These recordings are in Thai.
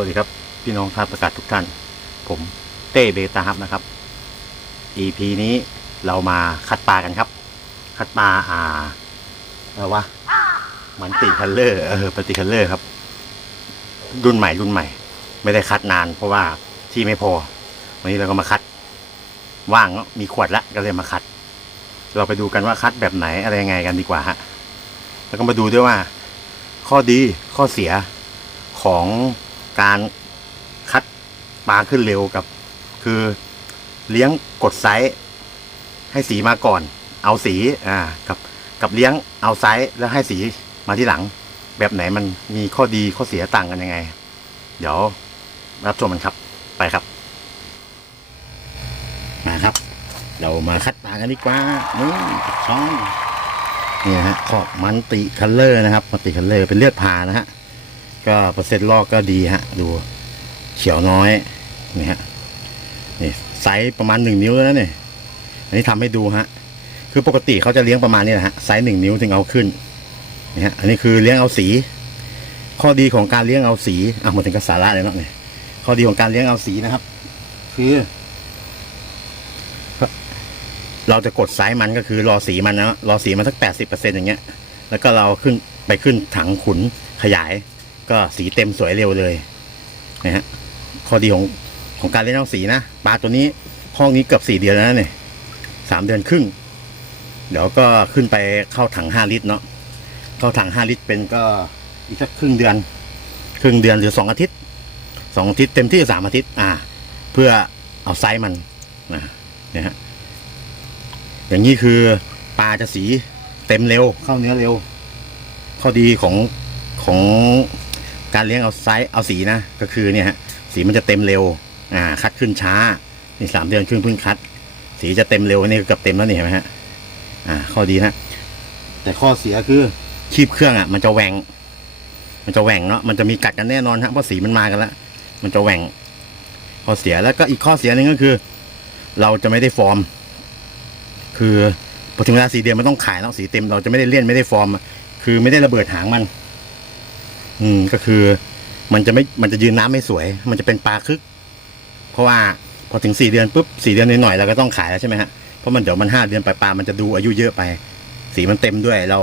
วัสดีครับพี่น้องท่านประกาศทุกท่าน ผมเต้เบตาฮับนะครับ EP นี้เรามาคัดปลากันครับ คัดปลาอ่าอะไรวะมันติคัลเลอร์เออปฏิคัลเลอร์ครับ รุ่นใหม่รุ่นใหม่ ไม่ได้คัดนาน เพราะว่าที่ไม่พอ วันนี้เราก็มาคัด ว่างมีขวดละก็เลยมาคัด เราไปดูกันว่าคัดแบบไหนอะไรยังไงกันดีกว่าฮะแล้วก็มาดูด้วยว่า ข้อดีข้อเสียของ การคัดปลาขึ้นเร็วกับ คือเลี้ยงกดไซส์ให้สีมาก่อน เอาสีอ่ากับกับเลี้ยงเอาไซส์แล้วให้สีมาที่หลัง แบบไหนมันมีข้อดีข้อเสียต่างกันยังไง เดี๋ยวรับชมมันครับไปครับ มาครับ เรามาคัดปลากันดีกว่านี่ช้อนนี่นะฮะขอบมันติคัลเลอร์นะครับมันติคัลเลอร์เป็นเลือดพานะฮะ ก็เปอร์เซ็นต์ลอกก็ดีฮะ ดูเขียวน้อยนี่ฮะนี่ไซส์ประมาณหนึ่งนิ้วแล้วนี่อันนี้ทำให้ดูฮะ คือปกติเขาจะเลี้ยงประมาณนี้นะฮะไซส์หนึ่งนิ้วถึงเอาขึ้นนี่ฮะอันนี้คือเลี้ยงเอาสี ข้อดีของการเลี้ยงเอาสีอะมาถึงกบสาระเลยเนาะเนี่ยข้อดีของการเลี้ยงเอาสีนะครับ คือเราจะกดไซส์มันก็คือรอสีมันนะรอสีมันสักแปดสิบเปอร์เซ็นอย่างเงี้ย แล้วก็เราขึ้นไปขึ้นถังขุนขยาย ก็สีเต็มสวยเร็วเลยนะฮะข้อดีของของการเล่นน้องสีนะปลาตัวนี้ห้องนี้เกือบสี่เดือนแล้วนะเนี่ยสามเดือนครึ่ง เดี๋ยวก็ขึ้นไปเข้าถังห้าลิตรเนาะเข้าถังห้าลิตรเป็นก็อีกสักครึ่งเดือน ครึ่งเดือนหรือสองอาทิตย์สองอาทิตย์เต็มที่สามอาทิตย์อ่า เพื่อเอาไซส์มันนะเนี่ยฮะอย่างนี้คือปลาจะสีเต็มเร็วเข้าเนื้อเร็ว ข้อดีของของ การเลี้ยงเอาไซส์เอาสีนะ ก็คือเนี่ยฮะสีมันจะเต็มเร็วอ่าคัดขึ้นช้านี่สามเดือนครึ่งเพิ่งคัด สีจะเต็มเร็วนี่เกือบเต็มแล้วนี่เห็นไหมฮะอ่าข้อดีนะแต่ข้อเสียคือคีบเครื่องอะ มันจะแหวงมันจะแหว่งเนาะมันจะมีกัดกันแน่นอนฮะเพราะสีมันมากันแล้วมันจะแหว่งข้อเสียแล้วก็อีกข้อเสียหนึ่งก็คือ เราจะไม่ได้ฟอร์ม คือพอถึงเวลาสีเดือนมันต้องขายแล้วสีเต็ม เราจะไม่ได้เลี่ยนไม่ได้ฟอร์ม คือไม่ได้ระเบิดหางมัน อืมก็คือ มันจะไม่มันจะยืนน้ำไม่สวย มันจะเป็นปลาคึก เพราะว่าพอถึงสี่เดือนปุ๊บสี่เดือนนิดหน่อยเราก็ต้องขายแล้วใช่ไหมฮะเพราะมันเดี๋ยวมันห้าเดือนไปปลามันจะดูอายุเยอะไป สีมันเต็มด้วยเรา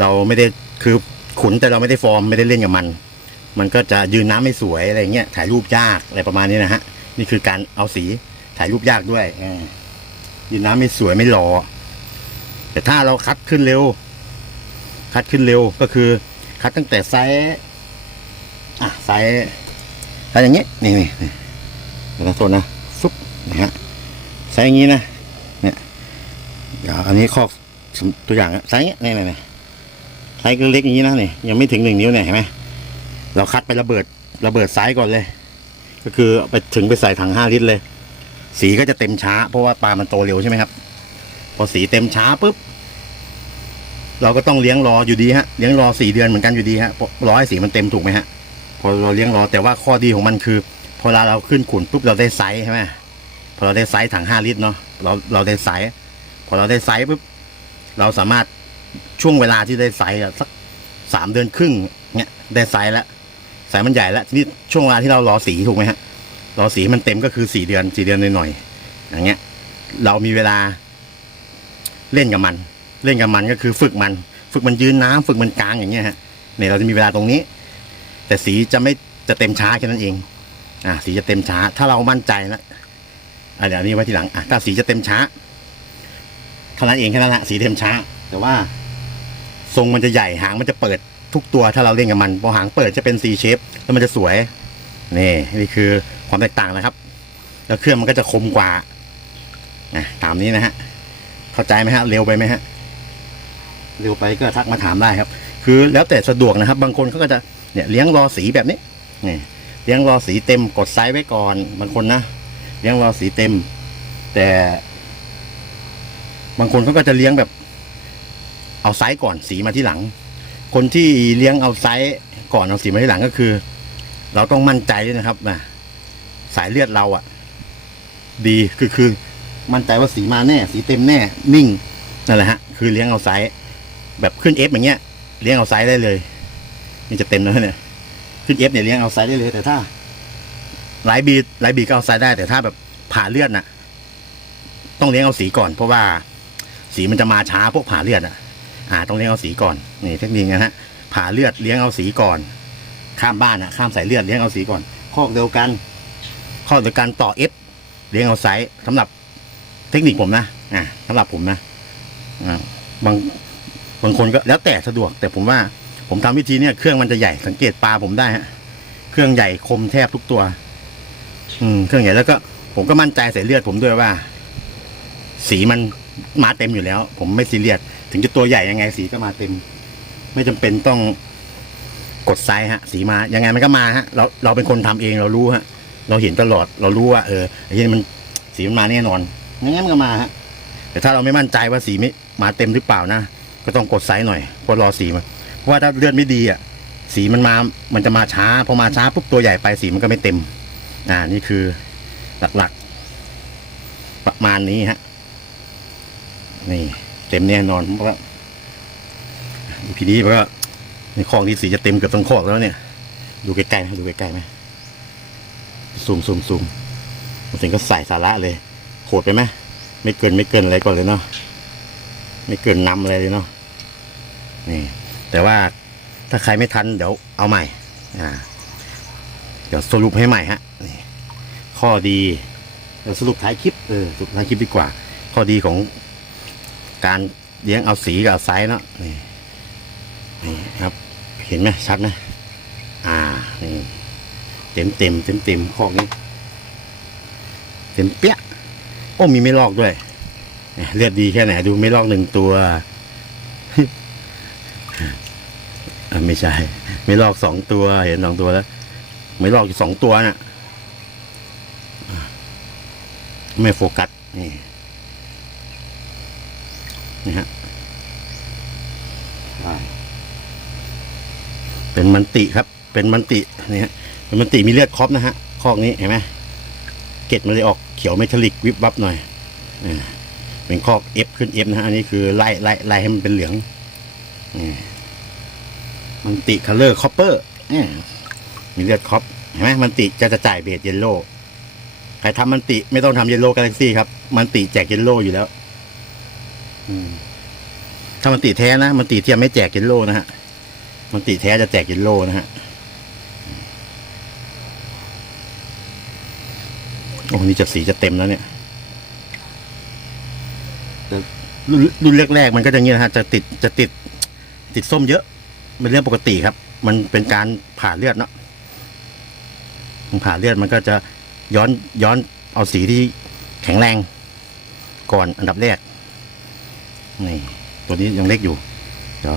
เราไม่ได้คือขุนแต่เราไม่ได้ฟอร์มไม่ได้เล่นกับมัน มันก็จะยืนน้ำไม่สวยอะไรเงี้ยถ่ายรูปยากอะไรประมาณนี้นะฮะนี่คือการเอาสีถ่ายรูปยากด้วยยืนน้ำไม่สวยไม่หล่อแต่ถ้าเราคัดขึ้นเร็ว คัดขึ้นเร็วก็คือ คัดตั้งแต่ไซส์อะไซส์ไซส์อย่างเงี้ยนี่นี่นี่เดี๋ยวนะโทษนะซุปนะฮะไซส์อย่างงี้นะเนี่ยเดี๋ยวอันนี้ข้อตัวอย่างไซส์เงี้ยนี่นี่นี่ไซส์เล็กๆอย่างนี้นะนี่ยังไม่ถึงหนึ่งนิ้วเนี่ยเห็นไหมเราคัดไประเบิดระเบิดไซส์ก่อนเลย ก็คือไปถึงไปใส่ถังห้าลิตรเลย สีก็จะเต็มช้า เพราะว่าปลามันโตเร็วใช่ไหมครับ พอสีเต็มช้าปุ๊บ เราก็ต้องเลี้ยงรออยู่ดีฮะเลี้ยงรอสี่เดือนเหมือนกันอยู่ดีฮะรอให้สีมันเต็มถูกไหมฮะพอเราเลี้ยงรอแต่ว่าข้อดีของมันคือพอเวลาเราขึ้นขุนปุ๊บเราได้ไซส์ใช่ไหมพอเราได้ไซส์ถังห้าลิตรเนาะเราเราได้ไซส์พอเราได้ไซส์ปุ๊บเราสามารถช่วงเวลาที่ได้ไซส์สักสามเดือนครึ่งเนี่ยได้ไซส์แล้วไซส์มันใหญ่แล้วทีนี้ช่วงเวลาที่เรารอสีถูกไหมฮะรอสีมันเต็มก็คือสี่เดือนสี่เดือนหน่อยๆอย่างเงี้ย เรามีเวลาเล่นกับมัน เล่นกับมันก็คือฝึกมัน ฝึกมันยืนน้ำฝึกมันกลางอย่างเงี้ยฮะเนี่ยเราจะมีเวลาตรงนี้ แต่สีจะไม่จะเต็มช้าแค่นั้นเอง อ่าสีจะเต็มช้า ถ้าเรามั่นใจนะอะเดี๋ยวนี้ไว้ทีหลังอะถ้าสีจะเต็มช้าเท่านั้นเองแค่นั้นแหละสีเต็มช้า แต่ว่า ทรงมันจะใหญ่หางมันจะเปิดทุกตัวถ้าเราเล่นกับมันพอหางเปิดจะเป็นซีเชฟแล้วมันจะสวยนี่นี่คือความแตกต่างนะครับ แล้วเครื่องมันก็จะคมกว่าอะตามนี้นะฮะ เข้าใจไหมฮะ เร็วไปไหมฮะ เร็วไปก็ทักมาถามได้ครับ คือแล้วแต่สะดวกนะครับ บางคนเขาก็จะเนี่ยเลี้ยงรอสีแบบนี้นี่เลี้ยงรอสีเต็มกดไซส์ไว้ก่อนบางคนนะเลี้ยงรอสีเต็ม แต่ บางคนเขาก็จะเลี้ยงแบบ เอาไซส์ก่อนสีมาที่หลัง คนที่เลี้ยงเอาไซส์ก่อนเอาสีมาที่หลังก็คือ เราต้องมั่นใจด้วยนะครับนะสายเลือดเราอะ่ะ ดีคือคือ มั่นใจว่าสีมาแน่ สีเต็มแน่ นิ่งนั่นแหละฮะ คือเลี้ยงเอาไซส์ แบบขึ้นเอฟอย่างเงี้ยเลี้ยงเอาไซส์ได้เลยนี่จะเต็มแล้วเนี่ยขึ้นเอฟเนี่ยเลี้ยงเอาไซด์ได้เลย แต่ถ้าไลท์บีไลท์บีก็เอาไซด์ได้แต่ถ้าแบบผ่าเลือดน่ะ ต้องเลี้ยงเอาสีก่อน เพราะว่าสีมันจะมาช้าพวกผ่าเลือดอะ อ่า ต้องเลี้ยงเอาสีก่อนนี่เทคนิคนะฮะผ่าเลือดเลี้ยงเอาสีก่อน ข้ามบ้านอะ ข้ามสายเลือดเลี้ยงเอาสีก่อนคอกเดียวกันคอกเดียวกันต่อเอฟเลี้ยงเอาไซส์สำหรับเทคนิคผมนะอ่าสำหรับผมนะอ่าบาง บางคนก็แล้วแต่สะดวก แต่ผมว่าผมทำวิธีเนี่ยเครื่องมันจะใหญ่สังเกตปลาผมได้ฮะเครื่องใหญ่คมแทบทุกตัว อืม เครื่องใหญ่แล้วก็ ผมก็มั่นใจใส่เลือดผมด้วยว่า สีมันมาเต็มอยู่แล้ว ผมไม่ซีเรียสถึงจะตัวใหญ่ยังไงสีก็มาเต็ม ไม่จำเป็นต้องกดไซส์ฮะ สีมายังไงมันก็มาฮะ เราเราเป็นคนทำเองเรารู้ฮะ เราเห็นตลอด เรารู้ว่าเออไอ้ที่มันสีมันมาแน่นอนงั้นมันก็มาฮะแต่ถ้าเราไม่มั่นใจว่าสีไม่มาเต็มหรือเปล่านะ ก็ต้องกดไซส์หน่อยเพอรอสีมันเพราะว่าถ้าเลือดไม่ดีอะสีมันมา มันจะมาช้า พอมาช้าปุ๊บตัวใหญ่ไปสีมันก็ไม่เต็ม อ่า นี่คือหลักๆ ประมาณนี้ฮะ นี่ เต็มแน่นอนเพราะว่าพีนี้เพราะว่าในคอกนี้สีจะเต็มเกือบทั้งคอกแล้วเนี่ย ดูใกล้ๆไหมดูใกล้ๆไหมซูมซูมซูมมาถึงก็ใส่สาระเลย โหดไปไหมไม่เกินไม่เกินอะไรก่อนเลยเนาะ ไม่เกินนำอะไรเลยเนาะ นี่ แต่ว่าถ้าใครไม่ทันเดี๋ยวเอาใหม่ อ่า เดี๋ยวสรุปให้ใหม่ฮะนี่ข้อดีเดี๋ยวสรุปท้ายคลิปเออสรุปท้ายคลิปดีกว่า ข้อดีของการเลี้ยงเอาสีกับไซส์เนาะนี่นี่ครับ เห็นไหมชัดไหมอ่านี่เต็มเต็มเต็มเต็มข้อนี้เต็มเปี้ยโอ้มีไม่ลอกด้วยเนี่ยเลือดดีแค่ไหนดูไม่ลอกหนึ่งตัว อะ ไม่ใช่ ไม่ลอกสองตัว เห็นสองตัวแล้ว ไม่ลอกอยู่สองตัวนะ่ะไม่โฟกัส นี่นี่ฮะเป็นมันติครับ เป็นมันตินี่ฮะเป็นมันติมีเลือดครอบนะฮะคอกนี้เห็นไหมเกล็ดมันเลยออกเขียวเมทัลลิกวิบวับหน่อยอ่าเป็นคอกเอฟขึ้นเอฟนะฮะอันนี้คือไล่ไล่ไล่ให้มันเป็นเหลืองนี่ มันติคัลเลอร์คอปเปอร์เนี่ยมีเลือดครอปเห็นไหมมันติจะจะจ่ายเบสเยลโล่ใครทำมันติไม่ต้องทำเยลโล่กาแล็กซี่ครับ มันติแจกเยลโล่อยู่แล้วถ้ามันติแท้นะมันติเทียมไม่แจกเยลโล่นะฮะมันติแท้จะแจกเยลโล่นะฮะโอ้นี่จะสีจะเต็มแล้วเนี่ยรุ่นแรกๆมันก็จะอย่างนี้นะฮะจะติดจะติด ติดส้มเยอะ เป็นเรื่องปกติครับ มันเป็นการผ่าเลือดเนาะมันผ่าเลือดมันก็จะย้อนย้อนเอาสีที่แข็งแรง ก่อนอันดับแรกนี่ตัวนี้ยังเล็กอยู่ เดี๋ยว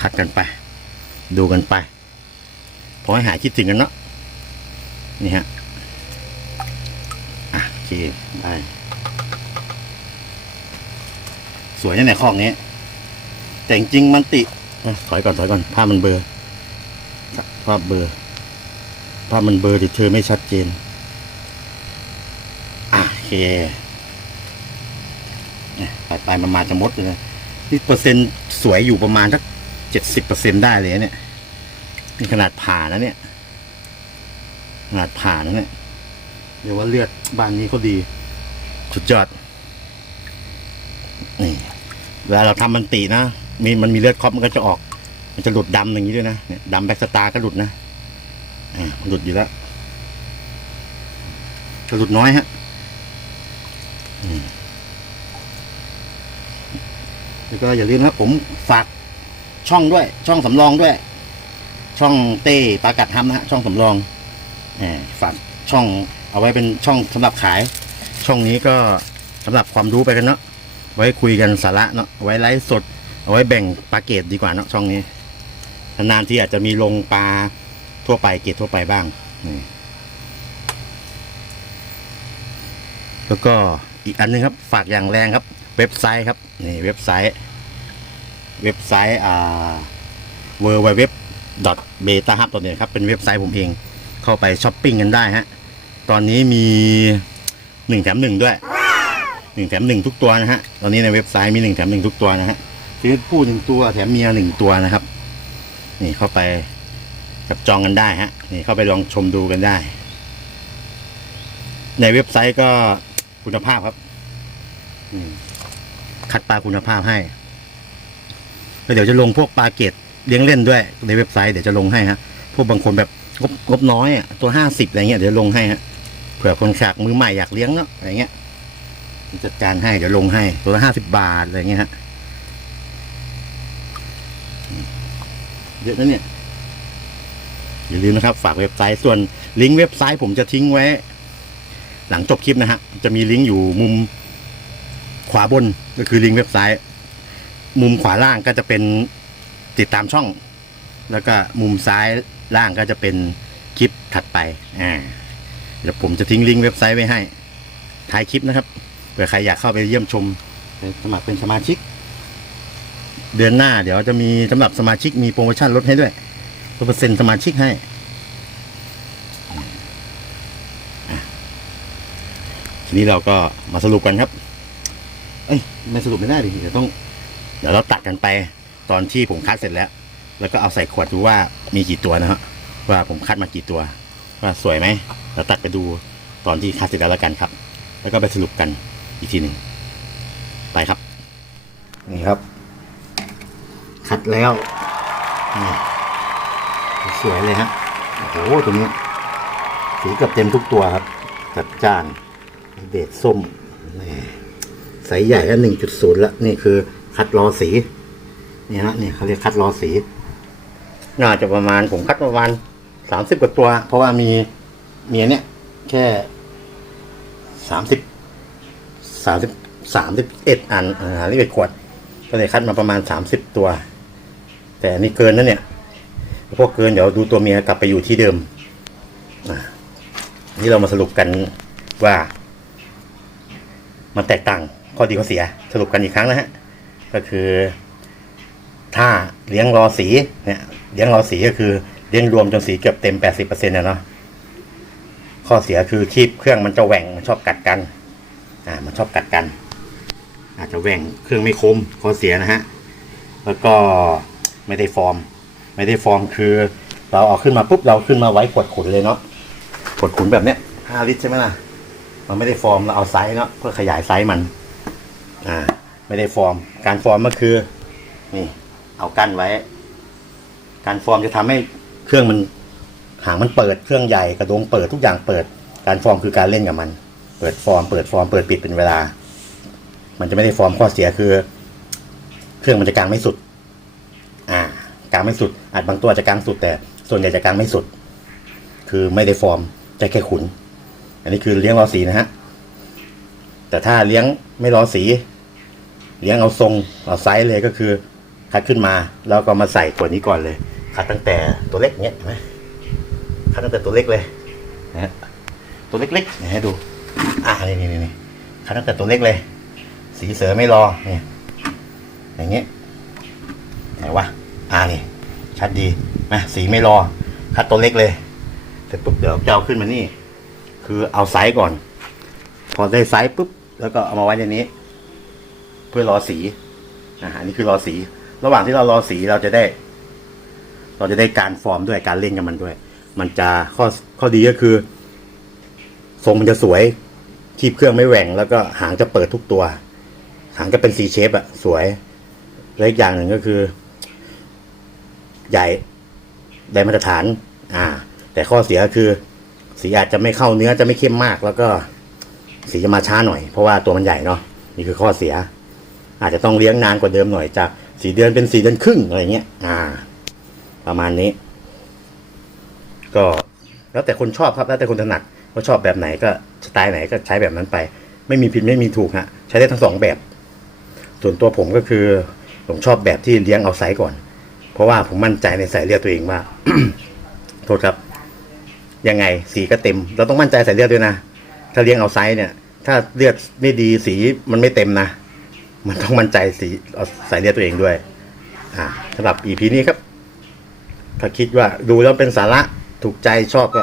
คัดกันไป ดูกันไปพอให้หายคิดถึงกันเนาะนี่ฮะอะโอเคได้สวยนี่ไหนข้องนี้ แต่จริงมันติ ถอยก่อนถอยก่อนภาพมันเบลอร์ภาพเบลอร์ภาพมันเบลอร์ดิเธอไม่ชัดเจนอะโอเคเนี่ยไปไปมันมาจะมดเลยนะนี่เปอร์เซ็นต์สวยอยู่ประมาณสักเจ็ดสิบเปอร์เซ็นได้เลยเนี่ยนี่ขนาดผ่านะเนี่ย ขนาดผ่านะเนี่ยเรียกว่าเลือดบ้านนี้เขาดีสุดยอดนี่เวลาเราทำมันตีนะ มีมันมีเลือดครอบมันก็จะออก มันจะหลุดดำอย่างนี้ด้วยนะเนี่ยดำแบ็กสตาร์ก็หลุดนะอ่ามันหลุดอยู่แล้วจะหลุดน้อยฮะแล้วก็อย่าลืมนะผมฝากช่องด้วย ช่องสำรองด้วย ช่องเต้ปากัดทำนะฮะช่องสำรองแหมฝากช่องเอาไว้เป็นช่องสำหรับขาย ช่องนี้ก็สำหรับความรู้ไปกันเนาะไว้คุยกันสาระเนาะไว้ไลฟ์สด เอาไว้แบ่งปลาเกตดีกว่าเนาะช่องนี้ นานๆที่อาจจะมีลงปลาทั่วไปเกตทั่วไปบ้างนี่แล้วก็อีกอันหนึงครับฝากอย่างแรงครับ เว็บไซต์ครับนี่เว็บไซต์ เว็บไซต์อ่า w w w b e t a h u b ตัวนี้ครับเป็นเว็บไซต์ผมเองเข้าไปช้อปปิ้งกันได้ฮะตอนนี้มีหนึ่งแถมหนึ่งด้วยหนึ่งแถมหนึ่งทุกตัวนะฮะตอนนี้ในเว็บไซต์มีหนึ่งแถมหนึ่งทุกตัวนะฮะ ซื้อผู้หนึ่งตัวแถมเมียหนึ่งตัวนะครับ นี่เข้าไปจับจองกันได้ฮะนี่เข้าไปลองชมดูกันได้ ในเว็บไซต์ก็คุณภาพครับคัดปลาคุณภาพให้แล้วเดี๋ยวจะลงพวกปลาเกตเลี้ยงเล่นด้วย ในเว็บไซต์เดี๋ยวจะลงให้ฮะพวกบางคนแบบงบงบน้อยอะตัวห้าสิบอะไรเงี้ยเดี๋ยวลงให้ฮะเผื่อคนขากมือใหม่อยากเลี้ยงเนาะอะไรเงี้ยจัดการให้เดี๋ยวลงให้ตัวละห้าสิบบาทอะไรเงี้ยฮะ เยอะนะเนี่ย อย่าลืมนะครับ ฝากเว็บไซต์ส่วนลิงก์เว็บไซต์ผมจะทิ้งไว้ หลังจบคลิปนะฮะ จะมีลิงก์อยู่มุมขวาบนก็คือลิงก์เว็บไซต์ มุมขวาล่างก็จะเป็นติดตามช่อง แล้วก็มุมซ้ายล่างก็จะเป็นคลิปถัดไป อ่า เดี๋ยวผมจะทิ้งลิงก์เว็บไซต์ไว้ให้ท้ายคลิปนะครับเผื่อใครอยากเข้าไปเยี่ยมชมสมัครเป็นสมาชิก เดือนหน้าเดี๋ยวจะมีสำหรับสมาชิกมีโปรโมชั่นลดให้ด้วยลดเปอร์เซ็นต์สมาชิกให้ทีนี้เราก็มาสรุปกันครับ เอ้ยไม่สรุปไม่ได้ดิเดี๋ยวต้อง เดี๋ยวเราตัดกันไปตอนที่ผมคัดเสร็จแล้ว แล้วก็เอาใส่ขวดดูว่ามีกี่ตัวนะฮะว่าผมคัดมากี่ตัว ว่าสวยไหมเราตัดไปดูตอนที่คัดเสร็จแล้วแล้วกันครับ แล้วก็ไปสรุปกันอีกทีหนึ่งไปครับ นี่ครับ แล้วนี่สวยเลยฮะโอ้โหตัวนี้ สีกับเต็มทุกตัวครับ จัดจ้านเบสส้มนี่ไซส์ใหญ่แล้วหนึ่งจุดศูนย์ละนี่คือคัดรอสีนี่ฮะนี่เขาเรียกคัดรอสี น่าจะประมาณผมคัดประมาณสามสิบกว่าตัว เพราะว่ามีเมียเนี่ย แค่สามสิบสามสิบสามสิบเอ็ดอันอ่านี่เป็นขวด ก็เลยคัดมาประมาณสามสิบตัว แต่นี่เกินนะเนี่ยพวกเกินเดี๋ยวดูตัวเมียกลับไปอยู่ที่เดิมนี่เรามาสรุปกันว่า มันแตกต่างข้อดีข้อเสียสรุปกันอีกครั้งนะฮะก็คือ ถ้าเลี้ยงรอสีเนี่ยเลี้ยงรอสีก็คือเลี้ยงรวมจนสีเกือบเต็มแปดสิบเปอร์เซ็นต์นะเนาะข้อเสียคือคีบเครื่องมันจะแหว่งมันชอบกัดกันอ่ามันชอบกัดกัน อาจจะแหว่งเครื่องไม่คมข้อเสียนะฮะแล้วก็ ไม่ได้ฟอร์ม ไม่ได้ฟอร์มคือ เราเอาขึ้นมาปุ๊บเราขึ้นมาไว้ขวดขุนเลยเนาะขวดขุนแบบเนี้ยห้าลิตรใช่ไหมล่ะมันไม่ได้ฟอร์มเราเอาไซส์เนาะเพื่อขยายไซส์มัน อ่า ไม่ได้ฟอร์ม การฟอร์มก็คือ นี่ เอากั้นไว้ การฟอร์มจะทำให้เครื่องมันหางมันเปิดเครื่องใหญ่กระดงเปิดทุกอย่างเปิด การฟอร์มคือการเล่นกับมัน เปิดฟอร์ม เปิดฟอร์มเปิดปิดเป็นเวลา มันจะไม่ได้ฟอร์มข้อเสียคือ เครื่องมันจะกลางไม่สุด กลางไม่สุด อาจบางตัวจะกลางสุด แต่ส่วนใหญ่จะกลางไม่สุด คือไม่ได้ฟอร์มจะแค่ขุน อันนี้คือเลี้ยงรอสีนะฮะ แต่ถ้าเลี้ยงไม่รอสี เลี้ยงเอาทรงเอาไซส์เลยก็คือ คัดขึ้นมาแล้วก็มาใส่ขวดนี้ก่อนเลย คัดตั้งแต่ตัวเล็กเนี้ยเห็นไหมคัดตั้งแต่ตัวเล็กเลยนะฮะตัวเล็กๆให้ดู อ่านี่นี่นี่คัดตั้งแต่ตัวเล็กเลย สีเสือไม่รอเนี่ยอย่างเงี้ยไหนวะ อ่านี่ ชัดดีนะสีไม่รอ คัดตัวเล็กเลย เสร็จปุ๊บเดี๋ยวจะเอาขึ้นมานี่ คือเอาไซส์ก่อน พอได้ไซส์ปุ๊บ แล้วก็เอามาไว้ในนี้ เพื่อรอสีอ่าอันนี้คือรอสี ระหว่างที่เรารอสีเราจะได้ เราจะได้การฟอร์มด้วยการเล่นกับมันด้วย มันจะข้อข้อดีก็คือทรงมันจะสวยทีบเครื่องไม่แหว่งแล้วก็หางจะเปิดทุกตัว หางจะเป็นซีเชฟอะสวยและอีกอย่างหนึ่งก็คือ ใหญ่ได้มาตรฐาน อ่า แต่ข้อเสียคือ สีอาจจะไม่เข้าเนื้อจะไม่เข้มมาก แล้วก็ สีจะมาช้าหน่อย เพราะว่าตัวมันใหญ่เนาะนี่คือข้อเสีย อาจจะต้องเลี้ยงนานกว่าเดิมหน่อยจากสี่เดือนเป็นสี่เดือนครึ่งอะไรเงี้ยอ่า ประมาณนี้ ก็ แล้วแต่คนชอบครับแล้วแต่คนถนัดว่าชอบแบบไหนก็สไตล์ไหนก็ใช้แบบนั้นไป ไม่มีผิดไม่มีถูกฮะใช้ได้ทั้งสองแบบ ส่วนตัวผมก็คือผมชอบแบบที่เลี้ยงเอาไซส์ก่อน เพราะว่าผมมั่นใจในสายเลือดตัวเองว่าโทษครับ ยังไงสีก็เต็ม เราต้องมั่นใจสายเลือดด้วยนะ ถ้าเลี้ยงเอาไซส์เนี่ย ถ้าเลือดไม่ดีสีมันไม่เต็มนะ มันต้องมั่นใจสีเอาสายเลือดตัวเองด้วย อ่าสำหรับ EP นี้ครับ ถ้าคิดว่าดูแล้วเป็นสาระถูกใจชอบก็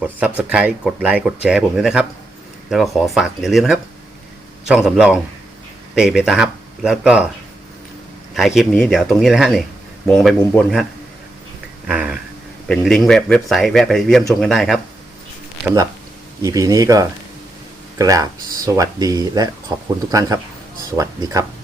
กด Subscribe กดไลค์กดแชร์ผมด้วยนะครับ แล้วก็ขอฝากอย่าลืมนะครับ ช่องสำรองเตเบตาฮับ แล้วก็ถ่ายคลิปนี้เดี๋ยวตรงนี้เลยฮะนี่ มองไปมุมบนฮะอ่า เป็นลิงก์เว็บเว็บไซต์แวะไปเยี่ยมชมกันได้ครับสำหรับ EP นี้ก็กราบสวัสดีและขอบคุณทุกท่านครับ สวัสดีครับ